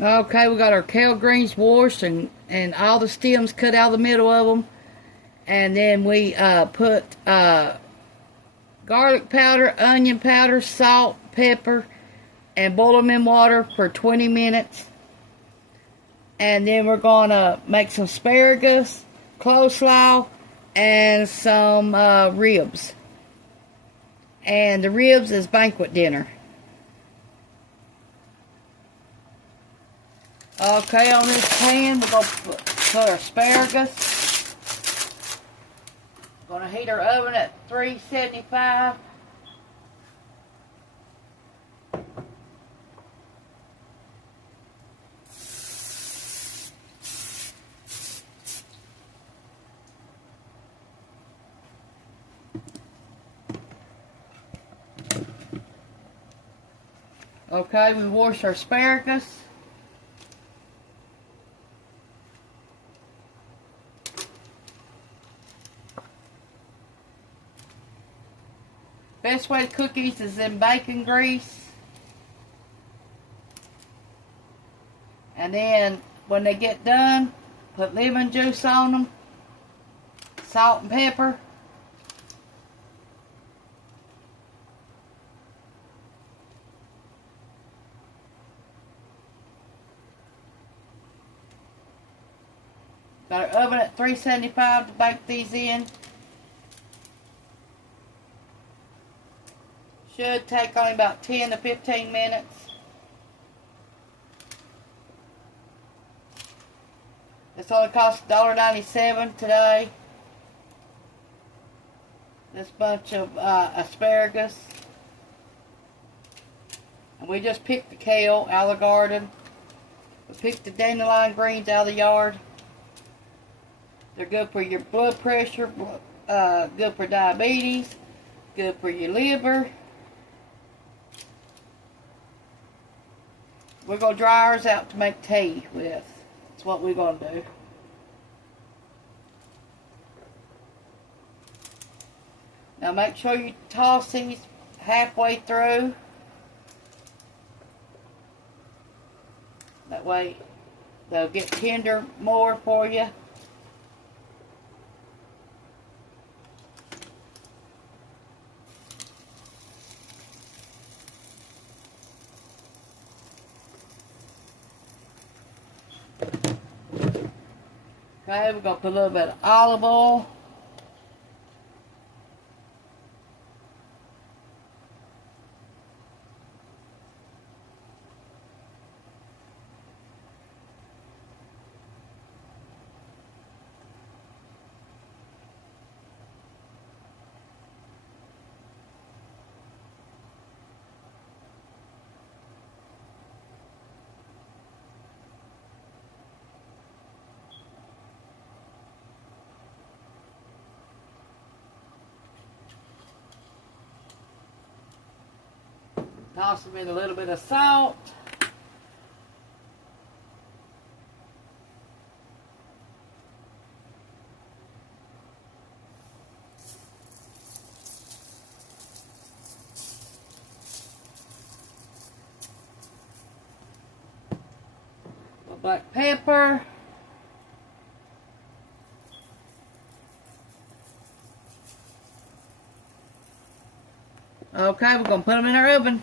Okay, we got our kale greens washed and all the stems cut out of the middle of them. And then we put garlic powder, onion powder, salt, pepper, and boil them in water for 20 minutes. And then we're going to make some asparagus, coleslaw, and some ribs. And the ribs is banquet dinner. Okay, on this pan, we're going to put our asparagus. We're going to heat our oven at 375. Okay, we wash our asparagus. Best way to cook these is in bacon grease. And then when they get done, put lemon juice on them, salt and pepper. Got our oven at 375 to bake these in. Should take only about 10 to 15 minutes. This only costs $1.97 today. This bunch of asparagus. And we just picked the kale out of the garden. We picked the dandelion greens out of the yard. They're good for your blood pressure, good for diabetes, good for your liver. We're going to dry ours out to make tea with. That's what we're going to do. Now make sure you toss these halfway through. That way they'll get tender more for you. Okay, we're going to put a little bit of olive oil. Toss them in a little bit of salt. A black pepper. Okay, we're going to put them in our oven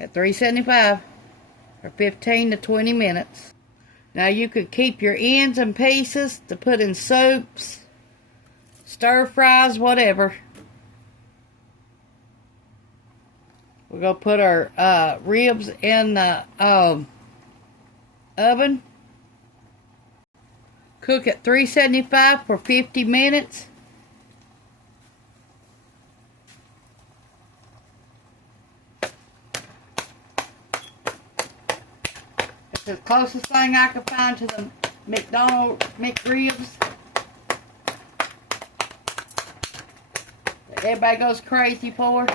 at 375 for 15 to 20 minutes. Now you could keep your ends and pieces to put in soups, stir fries, whatever. We're going to put our ribs in the oven. Cook at 375 for 50 minutes. The closest thing I could find to the McDonald's McRibs that everybody goes crazy for.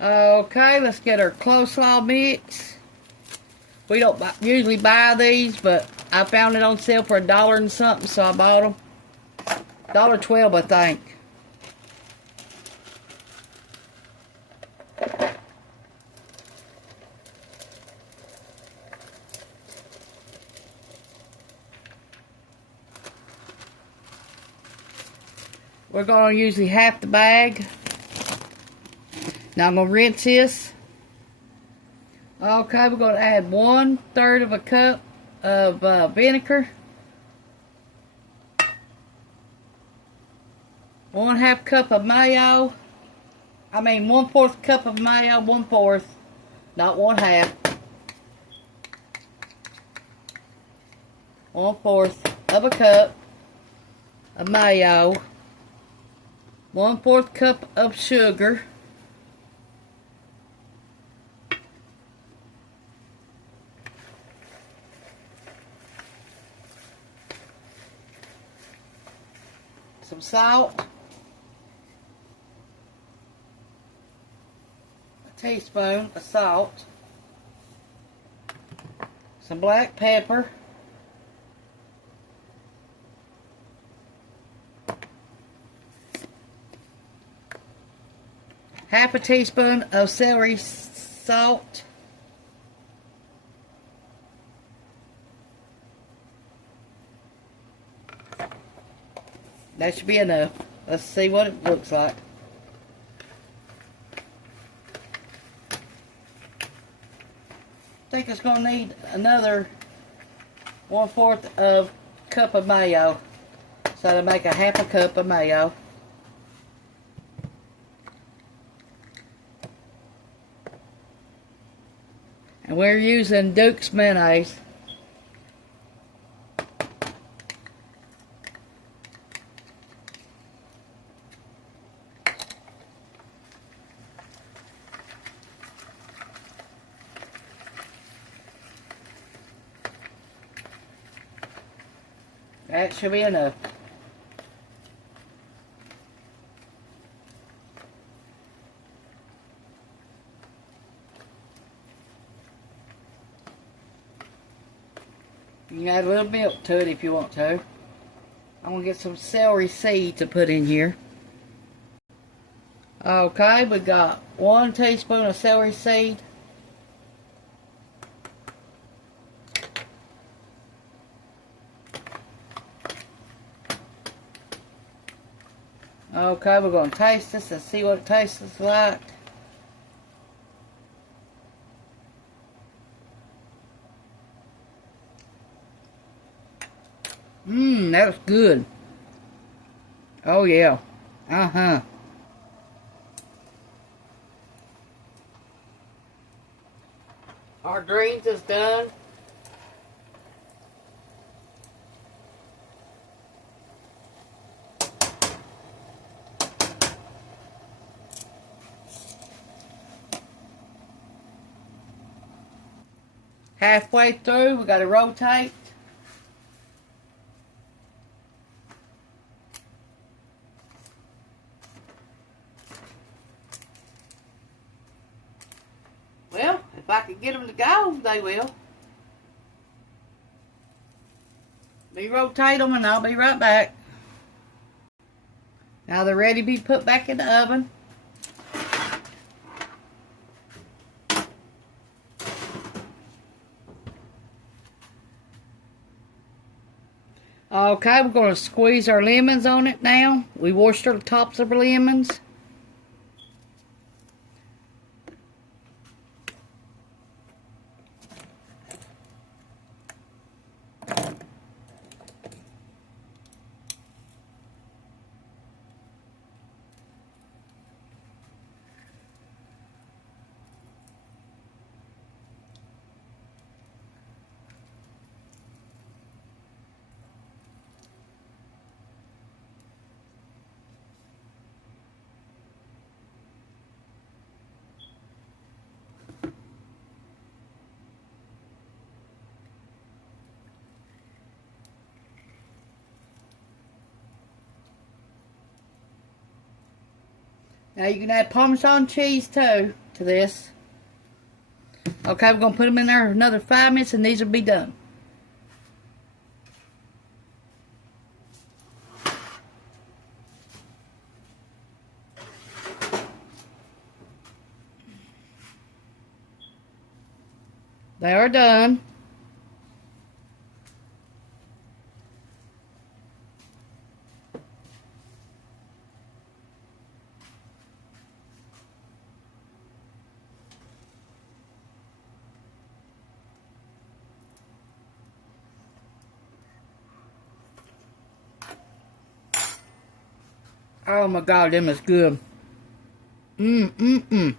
Okay, let's get our coleslaw mix. We don't usually buy these, but I found it on sale for $1 and something, so I bought them. $1.12, I think. We're going to use half the bag. Now I'm going to rinse this. Okay, we're going to add 1/3 of a cup of vinegar. 1/2 cup of mayo. 1/4 cup of mayo, 1/4, not 1/2. 1/4 of a cup of mayo. 1/4 cup of sugar. Some salt. A teaspoon of salt. Some black pepper. Half a teaspoon of celery salt. That should be enough. Let's see what it looks like. I think it's going to need another 1/4 of cup of mayo. So to make a half a cup of mayo. And we're using Duke's mayonnaise. That should be enough. You can add a little milk to it if you want to. I'm going to get some celery seed to put in here. Okay, we got 1 teaspoon of celery seed. Okay, we're going to taste this and see what it tastes like. That was good. Oh yeah. Our greens is done. Halfway through, we got to rotate. Well, if I can get them to go, they will. Rotate them and I'll be right back. Now they're ready to be put back in the oven. Okay, we're going to squeeze our lemons on it now. We washed the tops of our lemons. Now you can add Parmesan cheese too to this. Okay, we're going to put them in there another 5 minutes and these will be done. They are done. Oh my God, them is good. Mmm.